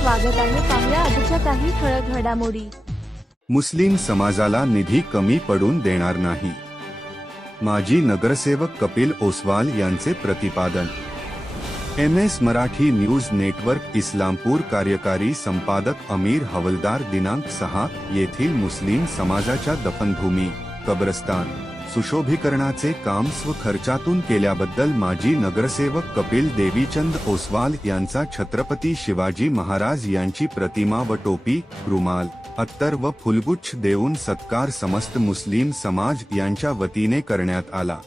स्वागत आहे पाहुया आजच्या काही ठळक घडामोडी. मुस्लिम समाजाला निधी कमी पडून देणार नाही. माजी नगरसेवक कपिल ओसवाल यांचे प्रतिपादन. M S Marathi news network Islampur कार्यकारी संपादक अमीर हवलदार दिनांक सहा येथील मुस्लिम समाजाच्या दफनभूमी कब्रस्तान. सुशोभीकरणाचे काम स्वखर्चातून केल्याबद्दल माजी नगरसेवक कपिल देवीचंद ओसवाल यांचा छत्रपती शिवाजी महाराज यांची प्रतिमा व टोपी रुमाल अत्तर व फुलगुच्छ देऊन सत्कार समस्त मुस्लिम समाज यांच्या वतीने करण्यात आला.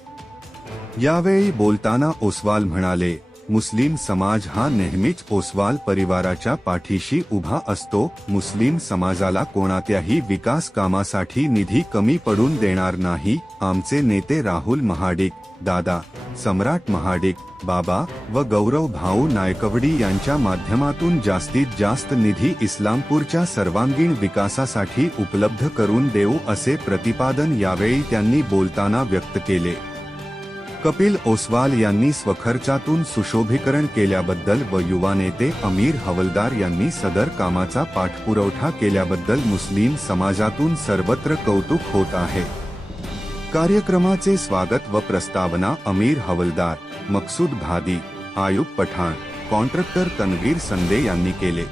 यावेळी बोलताना ओसवाल म्हणाले मुस्लिम समाज हा नेहमीच ओसवाल परिवाराच्या पाठीशी उभा असतो. मुस्लिम समाजाला कोणत्याही विकास कामासाठी निधी कमी पडून देणार नाही. आमचे नेते राहुल महाडिक दादा सम्राट महाडिक बाबा व गौरव भाऊ नायकवडी यांच्या माध्यमातून जास्तीत जास्त निधी इस्लामपूरच्या सर्वांगीण विकासासाठी उपलब्ध करून देऊ असे प्रतिपादन यावेळी त्यांनी बोलताना व्यक्त केले. कपिल ओसवाल यांनी स्वखर्चातून सुशोभीकरण केल्याबद्दल व युवा नेते अमीर हवलदार यांनी सदर कामाचा पाठपुरवठा केल्याबद्दल मुस्लिम समाजातून सर्वत्र कौतुक होत आहे. कार्यक्रमाचे स्वागत व प्रस्तावना अमीर हवलदार मकसूद भादी आयुब पठाण कॉन्ट्रॅक्टर तनवीर संदे यांनी केले.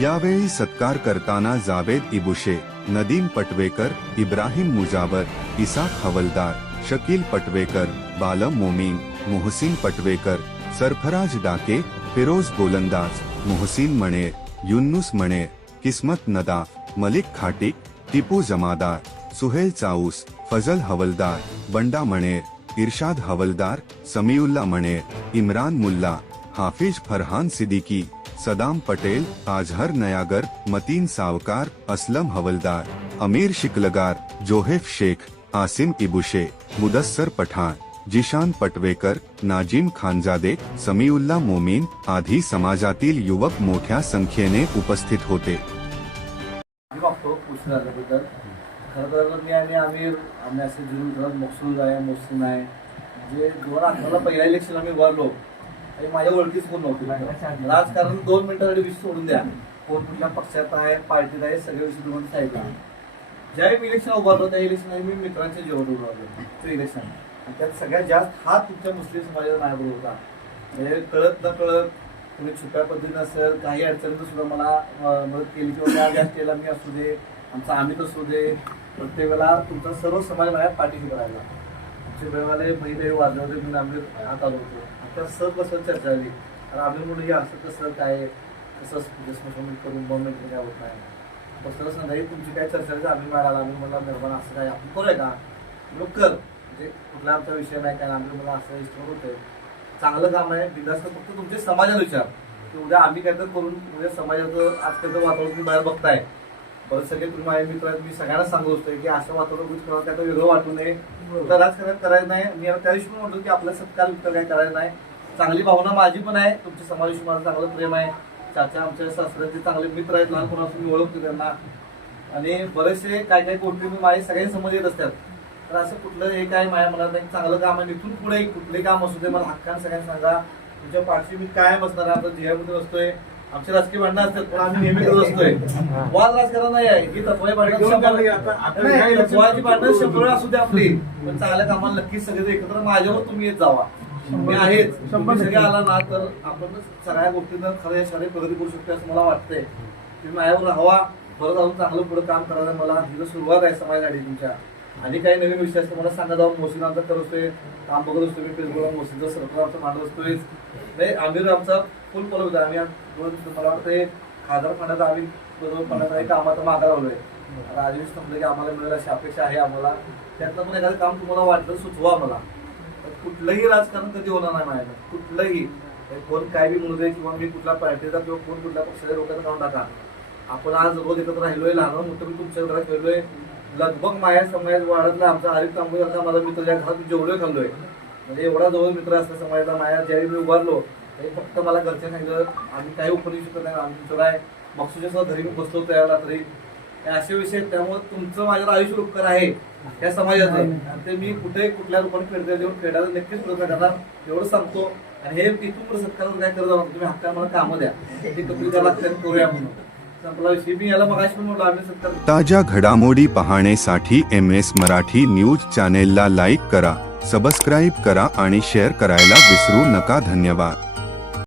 यावेळी सत्कार करताना जावेद इबुशे नदीम पटवेकर इब्राहिम मुजावर इसाक हवलदार शकील पटवेकर, बालम मोमीन, मोहसिन पटवेकर, सरफराज डाके, फिरोज गोलंदाज, मोहसिन मणेर युन्नुस मणेर किस्मत नदाफ, मलिक खाटिक टिपू जमादार, सुहेल चाऊस, फजल हवलदार, बंडा मणेर इर्शाद हवलदार, समीउल्ला मणेर इमरान मुल्ला, हाफिज फरहान सिद्दीकी, सदाम पटेल, आजहर नयागर, मतीन सावकार, असलम हवलदार, अमीर शिकलगार, जोहेफ शेख आसिम इबुशे मुदस्सर पठाण जिशान पटवेकर नाजिम खानजादे, समीउल्ला मोमीन आदी समाजातील युवक मोठ्या संख्येने उपस्थित होते. खरं तर मी आणि आमिर, आम्ही असे म्हणजे दोन अठराला पहिल्या इलेक्शनला मी उभारलो आणि माझ्या ओळखीच कोण नव्हती. राजकारण दोन मिनिटासाठी विषय सोडून द्या. कोण कुठल्या पक्षात आहे, पार्टीत आहे सगळे विषय दोन साईडला ज्यावेळी मी इलेक्शन उभारलो त्या इलेक्शनला मी मित्रांच्या जेवण उभारलो तो इलेक्शन आणि त्यात सगळ्यात जास्त हा तुमच्या मुस्लिम समाजाचा माझ्याबरोबर होता. म्हणजे कळत न कळत तुम्ही छुप्या पद्धतीने असेल काही अडचणीत सुद्धा मला मदत केली किंवा त्या केला मी असू दे आमचा आम्ही असू दे प्रत्येक वेळेला तुमचा सर्व समाज मला पाठीशी करायला आमचे वेळेवाले महिला वाजले होते म्हणून आम्ही हात आलो होतो. आता सर कसं चर्चा झाली? आणि आम्ही म्हणून हे असं कसं काय कसं डिस्कशन करून गव्हर्नमेंट काय होत नाही. बसलं नाही तुमची काय चर्चा झाली आम्ही मारायला आम्ही म्हणला निर्माण असं काय आपण करूया का? लोक कर. म्हणजे कुठला आमचा विषय नाही काय आम्ही मला असं इष्ट होतंय. चांगलं काम आहे बिंदास्त फक्त तुमच्या समाजाला विचार. की उद्या आम्ही काहीतरी करून उद्या समाजाचं आजकालचं वातावरण तुम्ही बाहेर बघताय. बरेच सगळे तुम्ही माझे मित्र मी सगळ्यांना सांगू असतोय की असं वातावरण कुठं करावं काय वेगळं वाटू नये. तर राजकारण करायचं नाही. मी त्या दिवशी पण म्हणतो की आपलं सत्कार काय करायचं नाही. चांगली भावना माझी पण आहे तुमच्या समाजाशी माझं चांगलं प्रेम आहे. चाचा आमच्या सासऱ्यांचे चांगले मित्र आहेत लहानपणापासून मी ओळखतो त्यांना. आणि बरेचसे काय काय गोष्टी मी माझे सगळे समज येत असतात. तर असं कुठलं हे काय माझ्या मनात नाही. चांगलं काम आहे. इथून पुढे कुठले काम असू दे मला हक्कान सगळ्यांना सांगा. तुमच्या पाठशी मी काय बसणार आहे. आता ध्येयामध्ये बसतोय आमचे राजकीय भांडणं असतात पण आम्ही नेहमी करत असतोय. वाद राजकारण नाही आहे. ही तत्वाची भांडणं. तत्वाची भांडणं. शंभर असू दे आपली. पण चांगल्या कामाला नक्कीच सगळे एकत्र. माझ्यावर तुम्ही येत जावा. मी आहेच शंभर तुम्ही सगळे टक्के. आला ना तर आपण सगळ्या गोष्टींना खऱ्या शाळे प्रगती करू शकतो असं मला वाटतंय. तुम्ही माझ्यावर राहावा. परत अजून चांगलं पुढे काम करायला मला तर सुरुवात आहे समाजासाठी तुमच्या. आणि काही नवीन विषय असतो मला सांगा जाऊन मोसीन आमचा करत असतोय काम बघत असतो मी फेसबुकला मोसीनचा सरकार आमचा मांडत असतोय नाही आमिर आमचा फुल फॉलो होता आम्ही मला वाटतं खासदार फंडात आम्ही दोन फंडात काही कामाचा मागा लावलोय. राजेश समजा की आम्हाला मिळेल अशी अपेक्षा आहे आम्हाला. त्यातनं पण एखादं काम तुम्हाला वाटलं सुचवा तर कुठलंही राजकारण कधी होणार नाही माझ्या कुठलंही. कोण काय बी म्हणू दे किंवा मी कुठल्या पार्टीचा किंवा कोण कुठल्या पक्षाच्या लोकांचं काढून टाका. आपण आज रोज एकत्र राहिलोय लहान मोठं मी तुमच्या घरात खेळलोय. लगभग माझ्या समाज वाढतला आमचा हरित तांबूचा माझा मित्र ज्या घरात जेवढे जेवलोय खाल्लोय. म्हणजे एवढा जवळ मित्र असला समाजाचा माझ्या ज्यावेळी मी उभारलो हे फक्त मला घरचे सांगितलं आम्ही काही उपयोग शकत नाही आम्ही तुमचं काय मगसूच्या घरी मी बसलो त्यावेळेला तरी हे असे विषय आहेत. त्यामुळे तुमचं माझ्यावर आयुष्य उपकार आहे. या समाजाचं. ते मी कुठे कुठल्या रूपाने फेडता देऊन फेडायला नक्कीच प्रयत्न करणार एवढं सांगतो. आणि हे इथून पुढे सत्काराचं काय करत आहोत. तुम्ही हक्का मला कामं द्या. ते कपडे द्यायला लागतात करूया म्हणून. सत्कार ताज्या घडामोडी पाहण्यासाठी एम एस मराठी न्यूज चॅनेलला लाईक करा सबस्क्राईब करा आणि शेअर करायला विसरू नका. धन्यवाद.